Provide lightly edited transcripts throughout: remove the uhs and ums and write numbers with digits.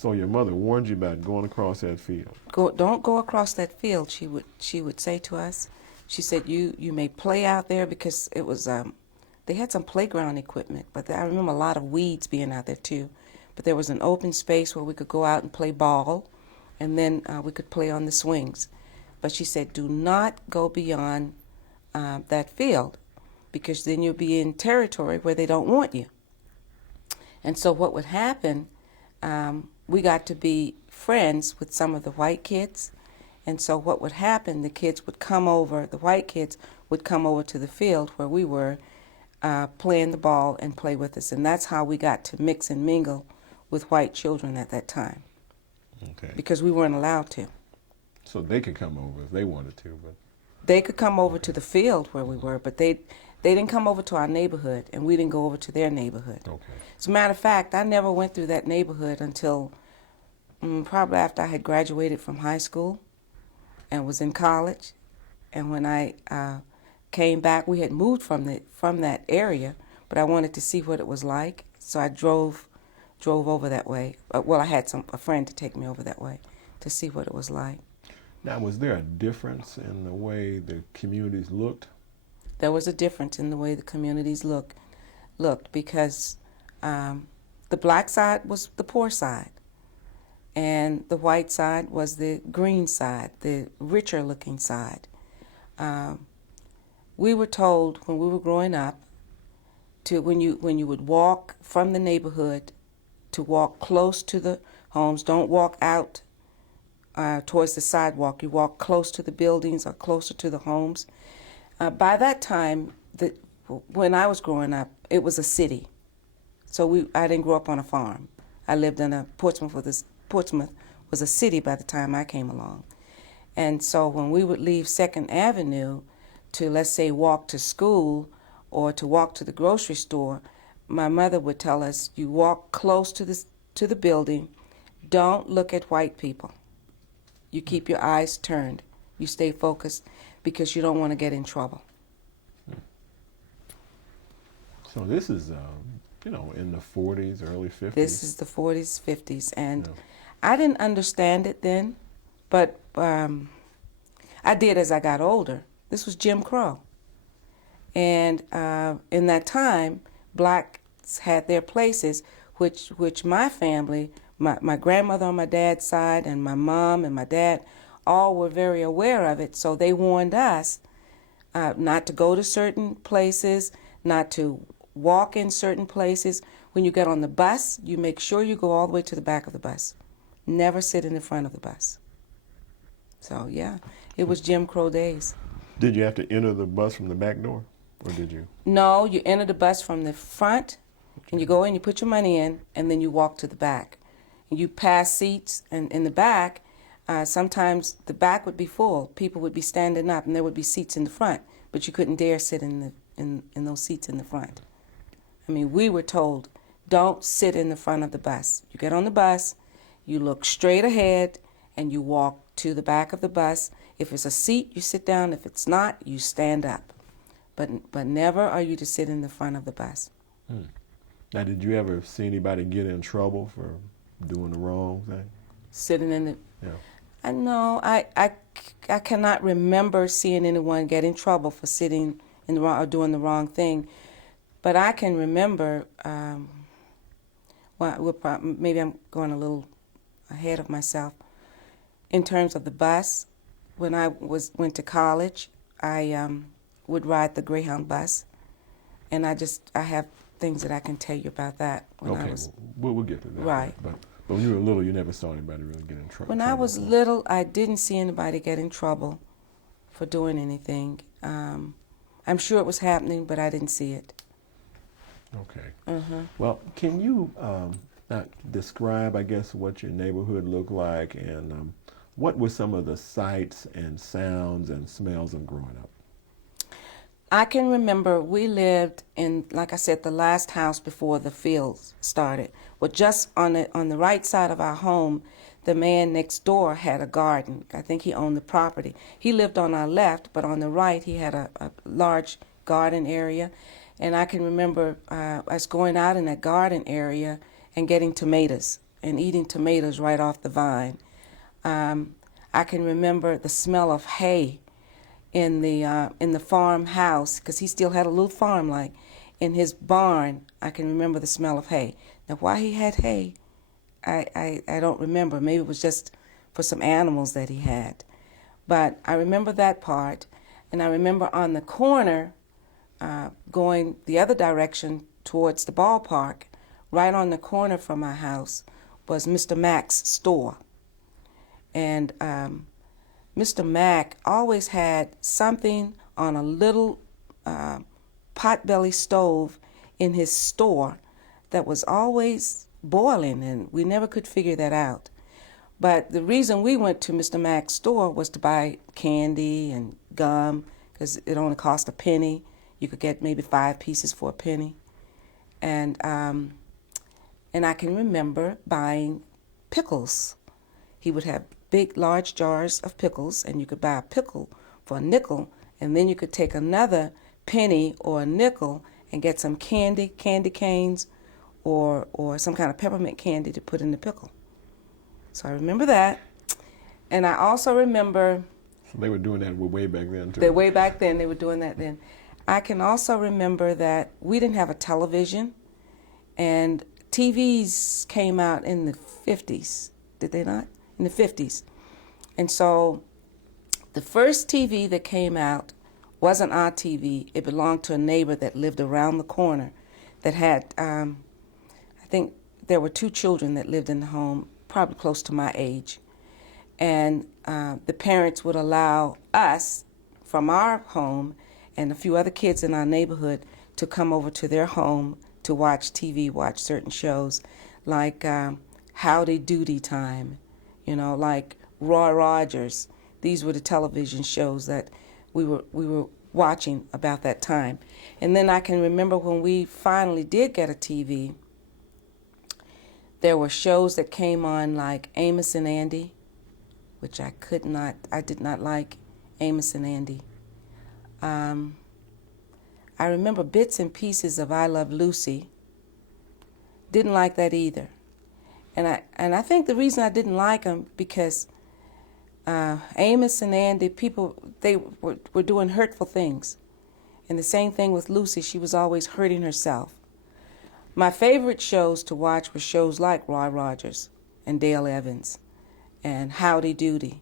So your mother warned you about going across that field. Don't go across that field. She would say to us. She said you may play out there because it was they had some playground equipment, but I remember a lot of weeds being out there too. But there was an open space where we could go out and play ball, and then we could play on the swings. But she said, do not go beyond that field, because then you'll be in territory where they don't want you. And so what would happen, we got to be friends with some of the white kids. And so what would happen, the kids would come over, the white kids would come over to the field where we were playing the ball and play with us. And that's how we got to mix and mingle with white children at that time. Okay. Because we weren't allowed to. So they could come over if they wanted to, but they could come over to the field where we were, but they didn't come over to our neighborhood, and we didn't go over to their neighborhood. okay. As a matter of fact, I never went through that neighborhood until probably after I had graduated from high school and was in college. And when I came back, we had moved from that area, but I wanted to see what it was like, so I drove over that way. Well, I had a friend to take me over that way to see what it was like. Now, was there a difference in the way the communities looked? There was a difference in the way the communities looked because the black side was the poor side, and the white side was the green side, the richer looking side. We were told when we were growing up to when you would walk from the neighborhood to walk close to the homes. Don't walk out towards the sidewalk. You walk close to the buildings or closer to the homes. By that time, when I was growing up, it was a city. So I didn't grow up on a farm. I lived in Portsmouth was a city by the time I came along. And so when we would leave 2nd Avenue to, let's say, walk to school or to walk to the grocery store, my mother would tell us, you walk close to the building, don't look at white people. You keep your eyes turned. You stay focused because you don't want to get in trouble. So this is, in the 40s, early 50s. This is the 40s, 50s, and I didn't understand it then, but I did as I got older. This was Jim Crow. And in that time, blacks had their places, which my family, my grandmother on my dad's side and my mom and my dad, all were very aware of it. So they warned us not to go to certain places, not to walk in certain places. When you get on the bus, you make sure you go all the way to the back of the bus. Never sit in the front of the bus. So yeah, it was Jim Crow days. Did you have to enter the bus from the back door, or did you? No, you enter the bus from the front, and you go in, you put your money in, and then you walk to the back. And you pass seats, and in the back, sometimes the back would be full. People would be standing up, and there would be seats in the front, but you couldn't dare sit in those seats in the front. I mean, we were told, don't sit in the front of the bus. You get on the bus, you look straight ahead, and you walk to the back of the bus. If it's a seat, you sit down. If it's not, you stand up. But never are you to sit in the front of the bus. Now, did you ever see anybody get in trouble for doing the wrong thing? Sitting in the... Yeah. I know. I cannot remember seeing anyone get in trouble for sitting in the wrong or doing the wrong thing. But I can remember, maybe I'm going a little ahead of myself. In terms of the bus, when I went to college, I would ride the Greyhound bus, and I have things that I can tell you about that. When okay, I was, we'll get to that. Right. But when you were little, you never saw anybody really get in trouble. When I was little, I didn't see anybody get in trouble for doing anything. I'm sure it was happening, but I didn't see it. Okay. Well, can you describe, I guess, what your neighborhood looked like, and what were some of the sights and sounds and smells of growing up? I can remember we lived in, like I said, the last house before the fields started. Well, just on the right side of our home, the man next door had a garden. I think he owned the property. He lived on our left, but on the right he had a large garden area. And I can remember us going out in that garden area and getting tomatoes. and eating tomatoes right off the vine. I can remember the smell of hay in the farmhouse, because he still had a little farm, like in his barn. I can remember the smell of hay. Now, why he had hay, I don't remember. Maybe it was just for some animals that he had. But I remember that part, and I remember on the corner, going the other direction towards the ballpark, right on the corner from my house was Mr. Mack's store. And Mr. Mack always had something on a little potbelly stove in his store that was always boiling, and we never could figure that out. But the reason we went to Mr. Mack's store was to buy candy and gum, because it only cost a penny. You could get maybe 5 pieces for a penny. And I can remember buying pickles. He would have big, large jars of pickles, and you could buy a pickle for a nickel, and then you could take another penny or a nickel and get some candy canes, or some kind of peppermint candy to put in the pickle. So I remember that. And I also remember... So they were doing that way back then, too. Way back then, they were doing that then. I can also remember that we didn't have a television, and TVs came out in the 50s. Did they not? In the 50s. And so the first TV that came out wasn't our TV. It belonged to a neighbor that lived around the corner that had, I think there were 2 children that lived in the home, probably close to my age. And the parents would allow us from our home and a few other kids in our neighborhood to come over to their home to watch TV, watch certain shows like Howdy Doody Time, like Roy Rogers. These were the television shows that we were watching about that time. And then I can remember when we finally did get a TV, there were shows that came on like Amos and Andy, which I did not like Amos and Andy. I remember bits and pieces of I Love Lucy. Didn't like that either. And I think the reason I didn't like them because Amos and Andy, they were doing hurtful things. And the same thing with Lucy, she was always hurting herself. My favorite shows to watch were shows like Roy Rogers and Dale Evans and Howdy Doody,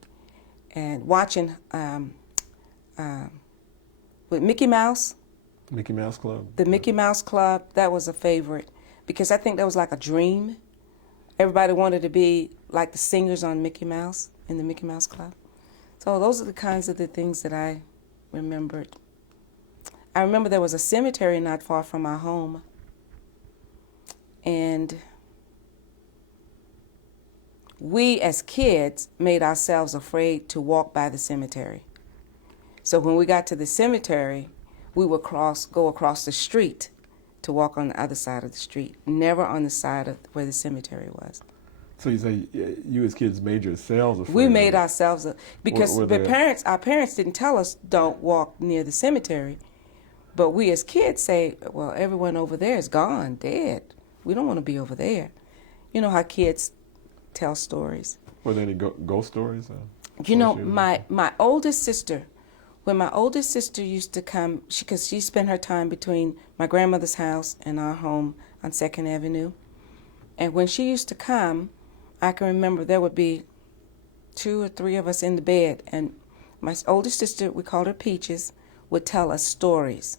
and watching with Mickey Mouse. Mickey Mouse Club. The Mickey Mouse Club, that was a favorite because I think that was like a dream. Everybody wanted to be like the singers on Mickey Mouse in the Mickey Mouse Club. So those are the kinds of the things that I remembered. I remember there was a cemetery not far from our home. And we as kids made ourselves afraid to walk by the cemetery. So when we got to the cemetery, we would go across the street to walk on the other side of the street, never on the side of where the cemetery was. So you say you as kids made yourselves afraid? We made ourselves because our parents didn't tell us don't walk near the cemetery, but we as kids say, well, everyone over there is gone, dead. We don't want to be over there. You know how kids tell stories. Were there any ghost stories? My oldest sister, when my oldest sister used to come, because she spent her time between my grandmother's house and our home on 2nd Avenue. And when she used to come, I can remember there would be 2 or 3 of us in the bed. And my oldest sister, we called her Peaches, would tell us stories.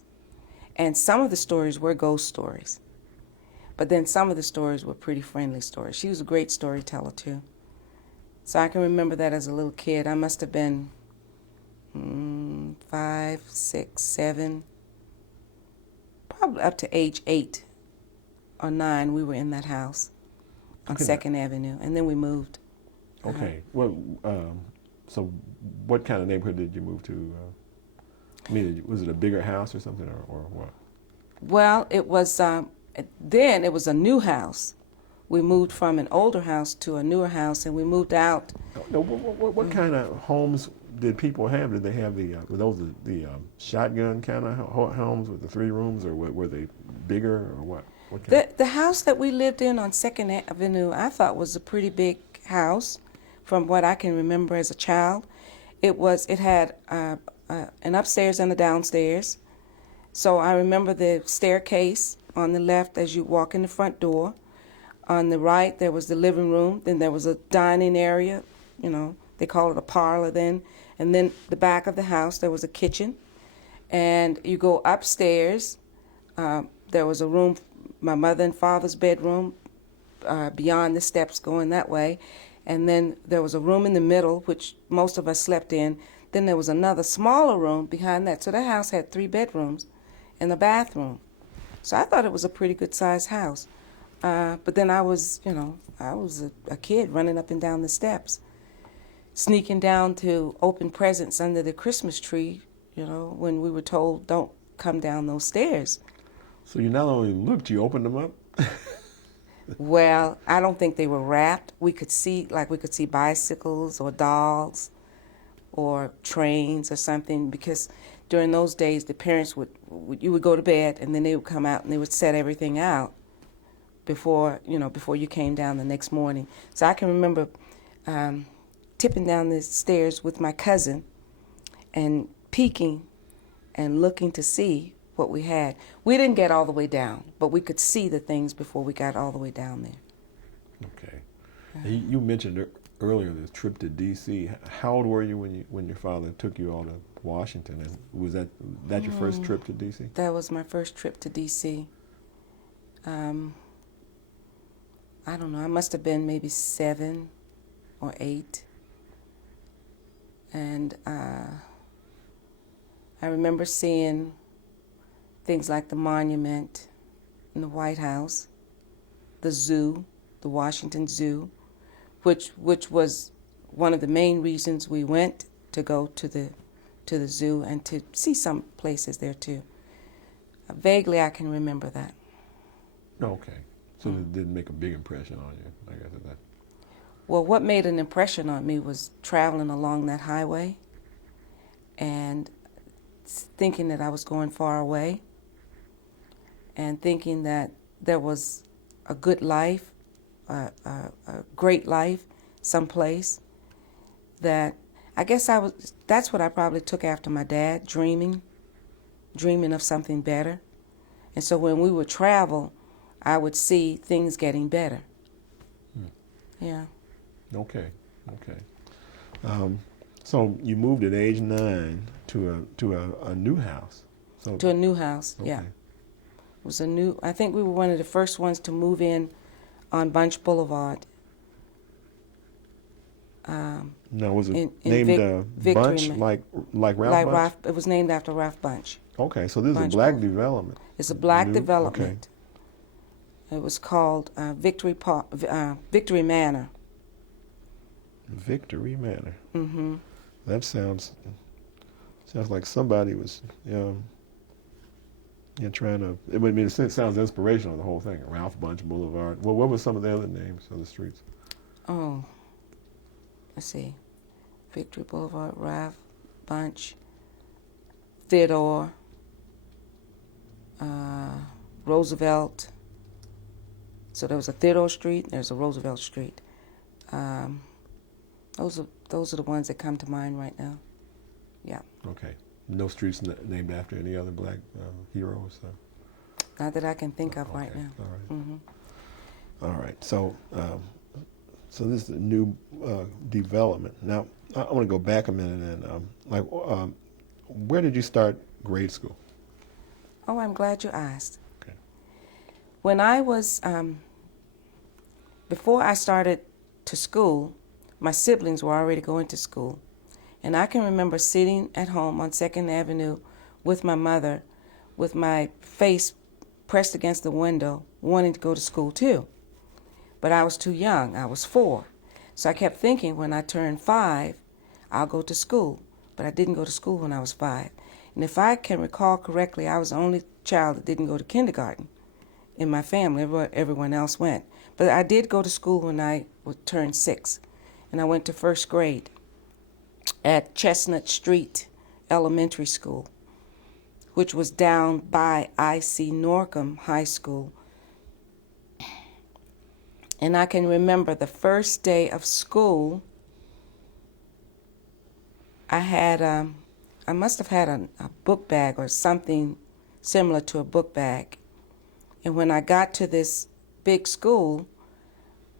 And some of the stories were ghost stories. But then some of the stories were pretty friendly stories. She was a great storyteller, too. So I can remember that as a little kid. I must have been 5, 6, 7, probably up to age 8 or 9, we were in that house on 2nd Avenue, and then we moved. Okay. Well, so what kind of neighborhood did you move to? Was it a bigger house or something, or what? Well, it was... then it was a new house. We moved from an older house to a newer house, and we moved out. What kind of homes did people have? Did they have were those the shotgun kind of homes with the 3 rooms, or were they bigger, or what? The house that we lived in on 2nd Avenue, I thought was a pretty big house from what I can remember as a child. It had an upstairs and a downstairs. So I remember the staircase on the left as you walk in the front door. On the right, there was the living room. Then there was a dining area. They call it a parlor then. And then the back of the house, there was a kitchen. And you go upstairs. There was a room, my mother and father's bedroom, beyond the steps going that way. And then there was a room in the middle, which most of us slept in. Then there was another smaller room behind that. So the house had 3 bedrooms and a bathroom. So I thought it was a pretty good-sized house. But then I was a kid running up and down the steps, sneaking down to open presents under the Christmas tree, when we were told, don't come down those stairs. So you not only looked, you opened them up? Well, I don't think they were wrapped. We could see bicycles or dolls or trains or something, because during those days the parents you would go to bed and then they would come out and they would set everything out before you came down the next morning. So I can remember tipping down the stairs with my cousin and peeking and looking to see what we had. We didn't get all the way down, but we could see the things before we got all the way down there. Okay. You mentioned earlier this trip to D.C. How old were you when your father took you all to Washington? And was that your first trip to D.C.? That was my first trip to D.C. I don't know. I must have been maybe 7 or 8. And I remember seeing things like the monument in the White House, the zoo, the Washington Zoo, which was one of the main reasons we went to go to the zoo and to see some places there too. Vaguely, I can remember that. Okay. So it didn't make a big impression on you, I guess. That. Well, what made an impression on me was traveling along that highway and thinking that I was going far away and thinking that there was a good life, a great life someplace, that I guess that's what I probably took after my dad, dreaming of something better. And so when we would travel, I would see things getting better. Yeah. Okay. So you moved at age 9 to a new house. To a new house, okay. Yeah. It was I think we were one of the first ones to move in on Bunch Boulevard. Now, was it named Bunch, like Ralph Bunch? It was named after Ralph Bunch. Okay, so this is a black development. It's a black development. Okay. It was called Victory Manor. Victory Manor. Mm-hmm. That sounds like somebody was trying to. It sounds inspirational, the whole thing. Ralph Bunch Boulevard. Well, what were some of the other names of the streets? Oh, let's see. Victory Boulevard, Ralph Bunch, Theodore, Roosevelt. So there was a Theodore Street, there's a Roosevelt Street. Those are the ones that come to mind right now. Yeah. Okay. No streets named after any other black heroes? Not that I can think of right now. All right. Mm-hmm. All right. So this is a new development. Now, I want to go back a minute and where did you start grade school? Oh, I'm glad you asked. Okay. When I was, before I started to school, my siblings were already going to school. And I can remember sitting at home on 2nd Avenue with my mother, with my face pressed against the window, wanting to go to school too. But I was too young. I was 4. So I kept thinking when I turned 5, I'll go to school. But I didn't go to school when I was 5. And if I can recall correctly, I was the only child that didn't go to kindergarten in my family. Everyone else went. But I did go to school when I turned 6. And I went to 1st grade at Chestnut Street Elementary School, which was down by I.C. Norcom High School, And I can remember the first day of school, I must have had a book bag or something similar to a book bag. And when I got to this big school,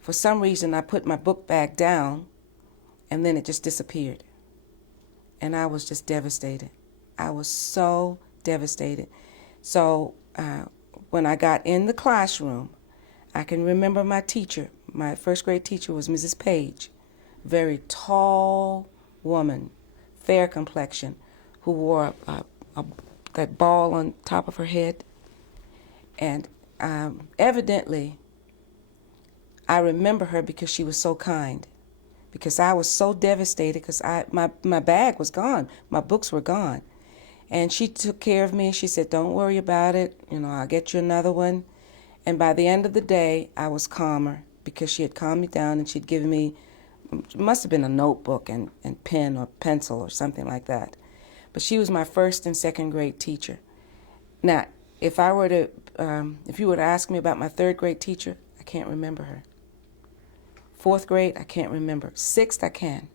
for some reason I put my book bag down and then it just disappeared. And I was just devastated. I was so devastated. So when I got in the classroom, I can remember my teacher. My first grade teacher was Mrs. Page, very tall woman, fair complexion, who wore that ball on top of her head. And evidently, I remember her because she was so kind. Because I was so devastated because my bag was gone. My books were gone. And she took care of me. She said, don't worry about it. I'll get you another one. And by the end of the day, I was calmer because she had calmed me down and she'd given me, it must have been a notebook and pen or pencil or something like that. But she was my first and second grade teacher. Now, if you were to ask me about my third grade teacher, I can't remember her. Fourth grade, I can't remember. Sixth, I can.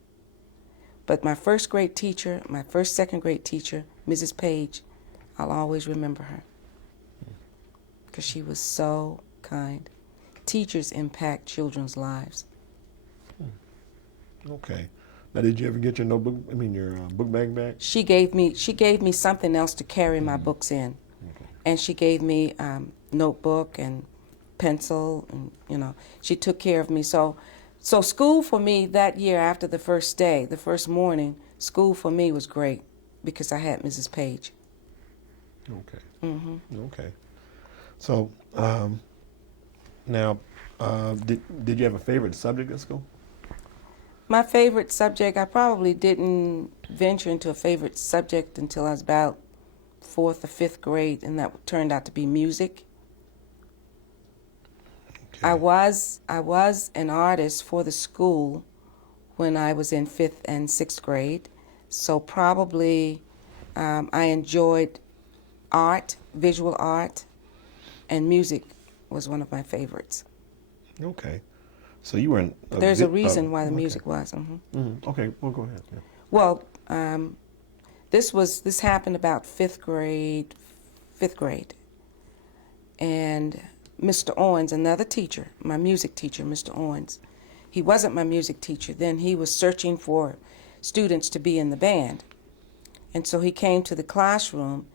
But my first grade teacher, my first, second grade teacher, Mrs. Page, I'll always remember her because she was so kind. Teachers impact children's lives. Okay. Now, did you ever get your notebook? Your book bag back? She gave me something else to carry my books in, Okay. and she gave me notebook and pencil, and she took care of me. So school for me that year after the first day, the first morning, school for me was great because I had Mrs. Page. Okay. Mm-hmm. Okay. So now, did you have a favorite subject at school? My favorite subject, I probably didn't venture into a favorite subject until I was about fourth or fifth grade, and that turned out to be music. Okay. I was an artist for the school when I was in fifth and sixth grade, so probably I enjoyed art, visual art, and music was one of my favorites. Okay. So you were in There's a reason why the music was. Mm-hmm. Mm-hmm. Okay, well, go ahead. Yeah. Well, this happened about fifth grade, and Mr. Owens, another teacher, my music teacher, Mr. Owens, he wasn't my music teacher then. He was searching for students to be in the band, and so he came to the classroom,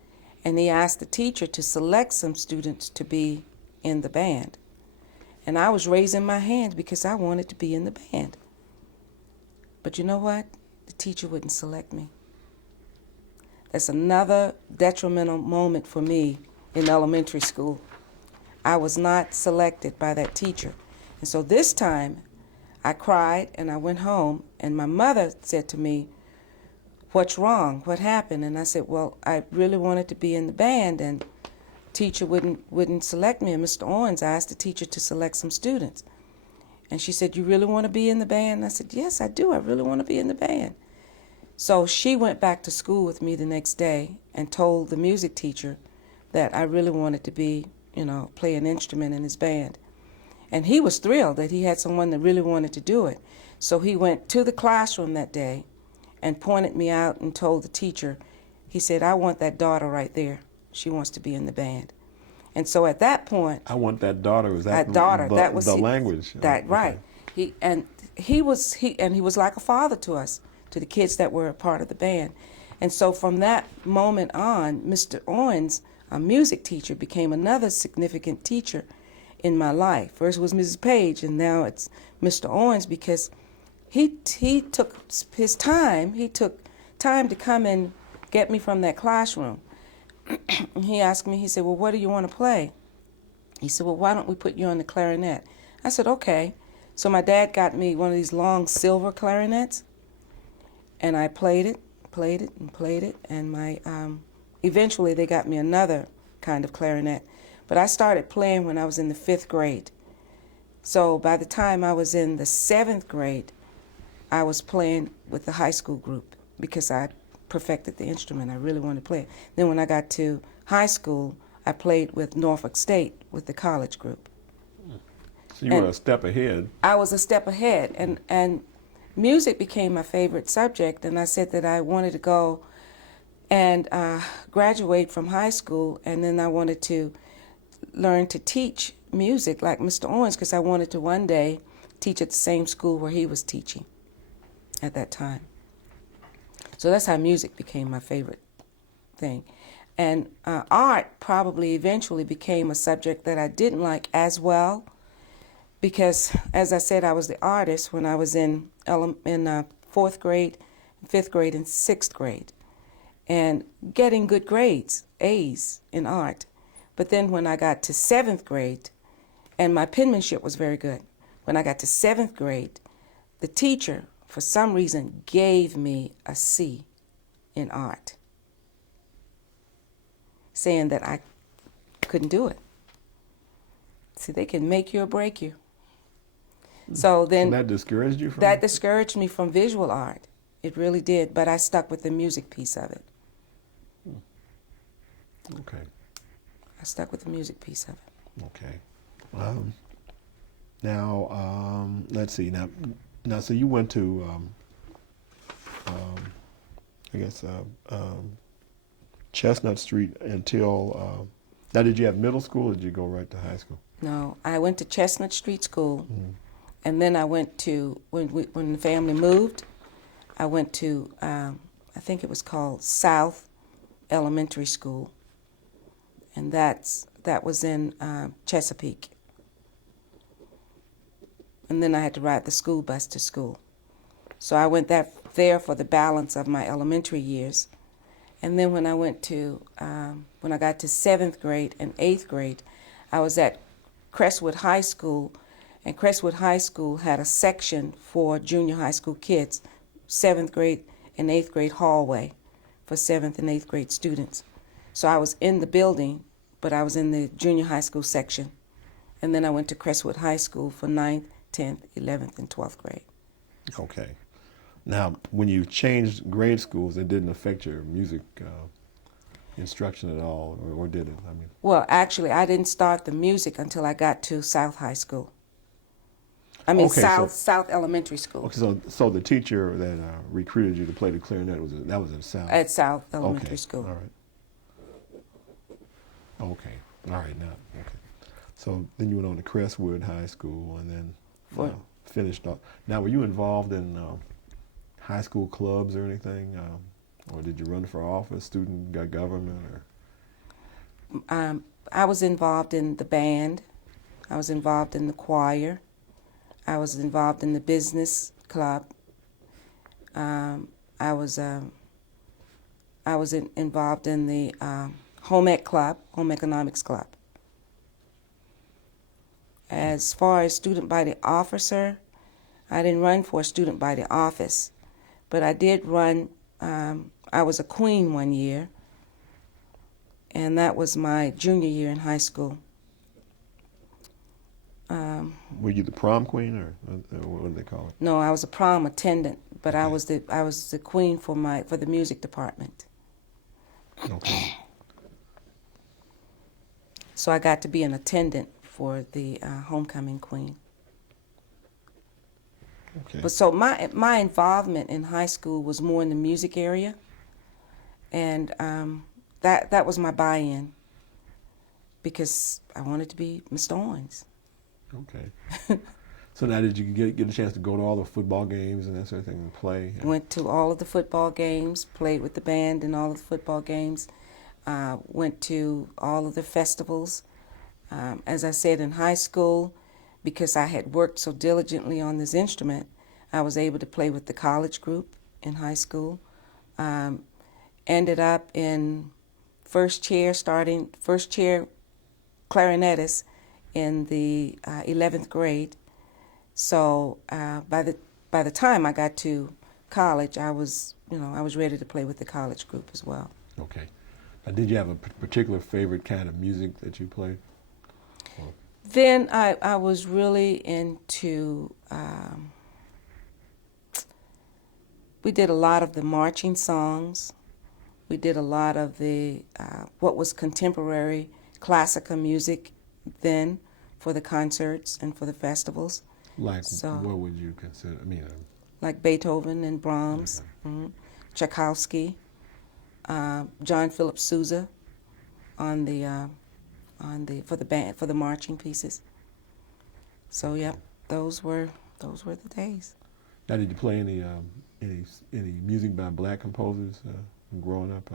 and he asked the teacher to select some students to be in the band. And I was raising my hand because I wanted to be in the band. But you know what? The teacher wouldn't select me. That's another detrimental moment for me in elementary school. I was not selected by that teacher. And so this time, I cried and I went home, and my mother said to me, "What's wrong? What happened?" And I said, "Well, I really wanted to be in the band, and teacher wouldn't select me, and Mr. Owens asked the teacher to select some students." And she said, "You really want to be in the band?" And I said, "Yes, I do. I really want to be in the band." So she went back to school with me the next day and told the music teacher that I really wanted to be, play an instrument in his band. And he was thrilled that he had someone that really wanted to do it. So he went to the classroom that day and pointed me out and told the teacher, he said, "I want that daughter right there. She wants to be in the band." And so at that point, I want that daughter. Was that daughter? That was the language? That right. Okay. He was like a father to us, to the kids that were a part of the band. And so from that moment on, Mr. Owens, a music teacher, became another significant teacher in my life. First was Mrs. Page, and now it's Mr. Owens, because he took his time. He took time to come and get me from that classroom. He asked me, he said, "Well, what do you want to play?" He said, "Well, why don't we put you on the clarinet?" I said, "Okay." So my dad got me one of these long silver clarinets, and I played it, and eventually they got me another kind of clarinet. But I started playing when I was in the fifth grade. So by the time I was in the seventh grade, I was playing with the high school group because I perfected the instrument. I really wanted to play it. Then when I got to high school, I played with Norfolk State with the college group. So you were a step ahead. I was a step ahead, and music became my favorite subject, and I said that I wanted to go and graduate from high school, and then I wanted to learn to teach music like Mr. Owens, because I wanted to one day teach at the same school where he was teaching at that time. So that's how music became my favorite thing. And art probably eventually became a subject that I didn't like as well, because, as I said, I was the artist when I was in fourth grade, fifth grade, and sixth grade, and getting good grades, A's in art. But then when I got to seventh grade, and my penmanship was very good, when I got to seventh grade, the teacher, for some reason, gave me a C in art, saying that I couldn't do it. See, they can make you or break you. So then that discouraged you from that discouraged me from visual art. It really did, but I stuck with the music piece of it. Okay. I stuck with the music piece of it. Okay. Now, let's see. Now, so you went to, I guess, Chestnut Street until. Now, did you have middle school, or did you go right to high school? No, I went to Chestnut Street School, and then I went to when the family moved. I went to I think it was called South Elementary School, and that was in Chesapeake. And then I had to ride the school bus to school. So I went there for the balance of my elementary years. And then when I went to, when I got to seventh grade and eighth grade, I was at Crestwood High School, and Crestwood High School had a section for junior high school kids, seventh grade and eighth grade hallway for seventh and eighth grade students. So I was in the building, but I was in the junior high school section. And then I went to Crestwood High School for 9th, 10th, 11th, and 12th grade. Okay. Now, when you changed grade schools, it didn't affect your music instruction at all, or did it? I mean. Well, actually, I didn't start the music until I got to South High School. I mean, okay, South Elementary School. Okay, so the teacher that recruited you to play the clarinet was in South. At South Elementary okay. School. All right. Okay. All right. Now. Okay. So then you went on to Crestwood High School, and then finished off. Now, were you involved in high school clubs or anything, or did you run for office, student government, or? I was involved in the band. I was involved in the choir. I was involved in the business club. I was involved in the home ec club, home economics club. As far as student body officer, I didn't run for student body office, but I did run. I was a queen one year, and that was my junior year in high school. Were you the prom queen, or what do they call it? No, I was a prom attendant, but okay. I was the queen for the music department. Okay. So I got to be an attendant for the homecoming queen. Okay. But so my involvement in high school was more in the music area, and that was my buy-in, because I wanted to be Mr. Owens. Okay. So now, did you get a chance to go to all the football games and that sort of thing and play? Went to all of the football games, played with the band in all of the football games, went to all of the festivals. As I said, in high school, because I had worked so diligently on this instrument, I was able to play with the college group in high school. Ended up in first chair clarinetist in the 11th grade. So by the time I got to college, I was ready to play with the college group as well. Okay. Did you have a particular favorite kind of music that you played? Then I was really into, we did a lot of the marching songs. We did a lot of the, what was contemporary classical music then, for the concerts and for the festivals. Like, So, what would you consider? I mean, like Beethoven and Brahms, Tchaikovsky, John Philip Sousa on the for the band, for the marching pieces. So yep, those were the days. now, did you play any music by black composers growing up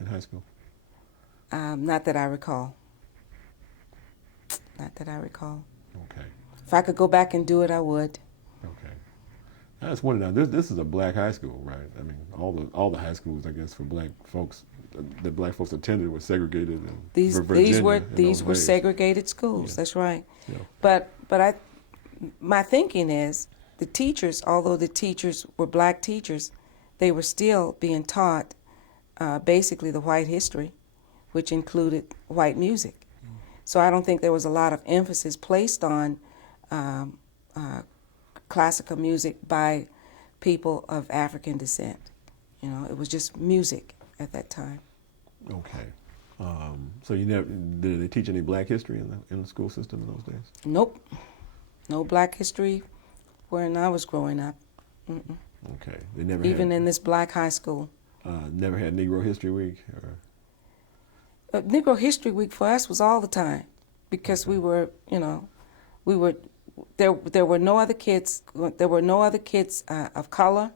in high school? Not that I recall. Not that I recall. Okay. If I could go back and do it, I would. Okay. I just wondered, now this is a black high school, right? I mean, all the high schools, I guess, for black folks that black folks attended were segregated in Virginia These were days. segregated schools. Yeah. That's right. Yeah. But my thinking is the teachers, although the teachers were black teachers, they were still being taught basically the white history, which included white music. So I don't think there was a lot of emphasis placed on classical music by people of African descent. You know, it was just music at that time. Okay. So you never did they teach any black history in the school system in those days? Nope. No black history when I was growing up. Mm-mm. Okay. They never Even had, in this black high school. never had Negro History Week or Negro History Week for us was all the time because we were, there were no other kids, of color,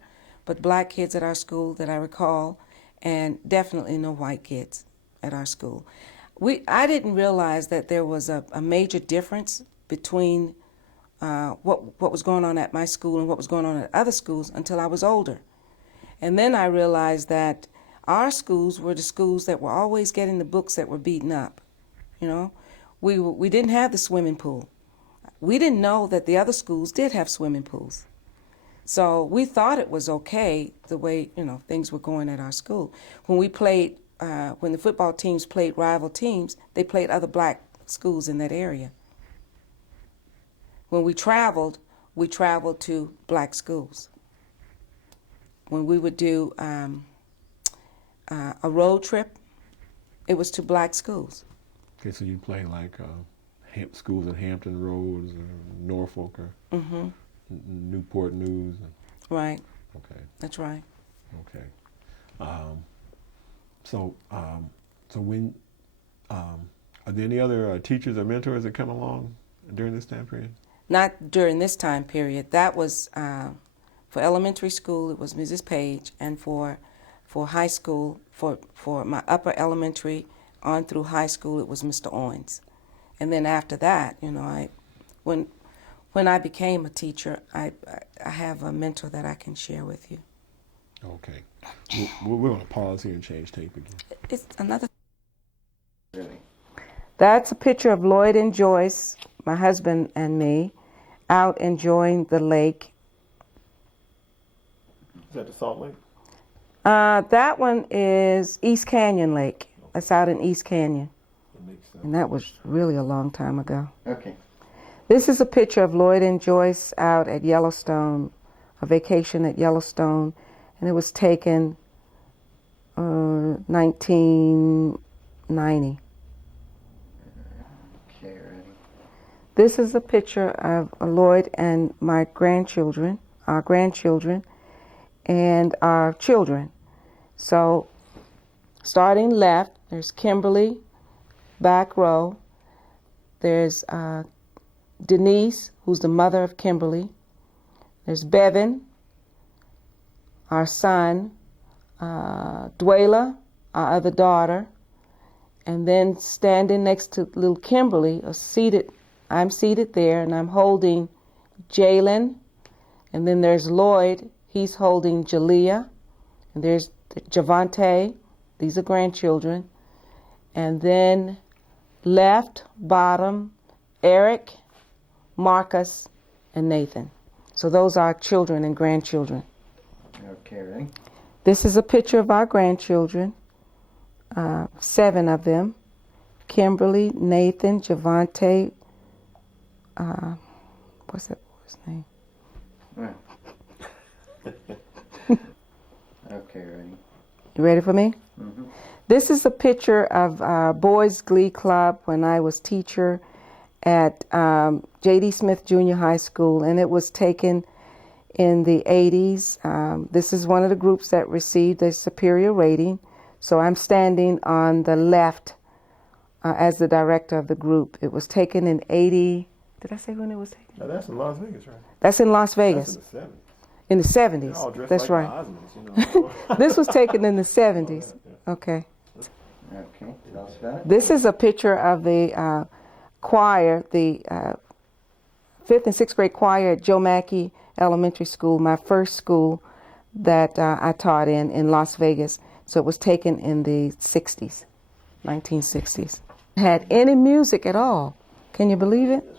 but black kids at our school that I recall, and definitely no white kids at our school. I didn't realize that there was a major difference between what was going on at my school and what was going on at other schools until I was older. And then I realized that our schools were the schools that were always getting the books that were beaten up. You know, we didn't have the swimming pool. We didn't know that the other schools did have swimming pools. So we thought it was okay the way, things were going at our school. When we played, when the football teams played rival teams, they played other black schools in that area. When we traveled to black schools. When we would do a road trip, it was to black schools. Okay, so you play like schools at Hampton Roads or Norfolk or Newport News? Right. Okay. That's right. Okay. So when are there any other teachers or mentors that come along during this time period? Not during this time period. That was for elementary school. It was Mrs. Page, and for high school, for my upper elementary on through high school, it was Mr. Owens. And then after that, when I became a teacher, I have a mentor that I can share with you. Okay. We're going to pause here and change tape again. It's another. Really? That's a picture of Lloyd and Joyce, my husband and me, out enjoying the lake. Is that the Salt Lake? That one is East Canyon Lake. That's out in East Canyon. That makes sense. And that was really a long time ago. Okay. This is a picture of Lloyd and Joyce out at Yellowstone, a vacation at Yellowstone, and it was taken 1990. Okay, ready. This is a picture of Lloyd and my grandchildren, our grandchildren, and our children. So, starting left, there's Kimberly, back row. There's Denise, who's the mother of Kimberly. There's Bevan, our son, Dwayla, our other daughter, and then standing next to little Kimberly, I'm seated there, and I'm holding Jalen, and then there's Lloyd, he's holding Jalea, and there's Javante, these are grandchildren, and then left, bottom, Eric, Marcus, and Nathan. So those are children and grandchildren. Okay, ready? This is a picture of our grandchildren, 7 of them. Kimberly, Nathan, Javante, what's that boy's name? Right. Okay, ready? You ready for me? Mm-hmm. This is a picture of our Boys Glee Club when I was teacher, at J.D. Smith Junior High School, and it was taken in the 80s. This is one of the groups that received a superior rating. So I'm standing on the left as the director of the group. It was taken in 80. Did I say when it was taken? Now that's in Las Vegas, right? That's in Las Vegas. That's in the 70s. In the 70s. They're all dressed That's like right. the Osmonds, you know. This was taken in the 70s. Okay. Okay, tell us about it. This is a picture of the choir, the 5th and 6th grade choir at Joe Mackey Elementary School, my first school that I taught in Las Vegas. So it was taken in the 60s, 1960s. Had any music at all. Can you believe it?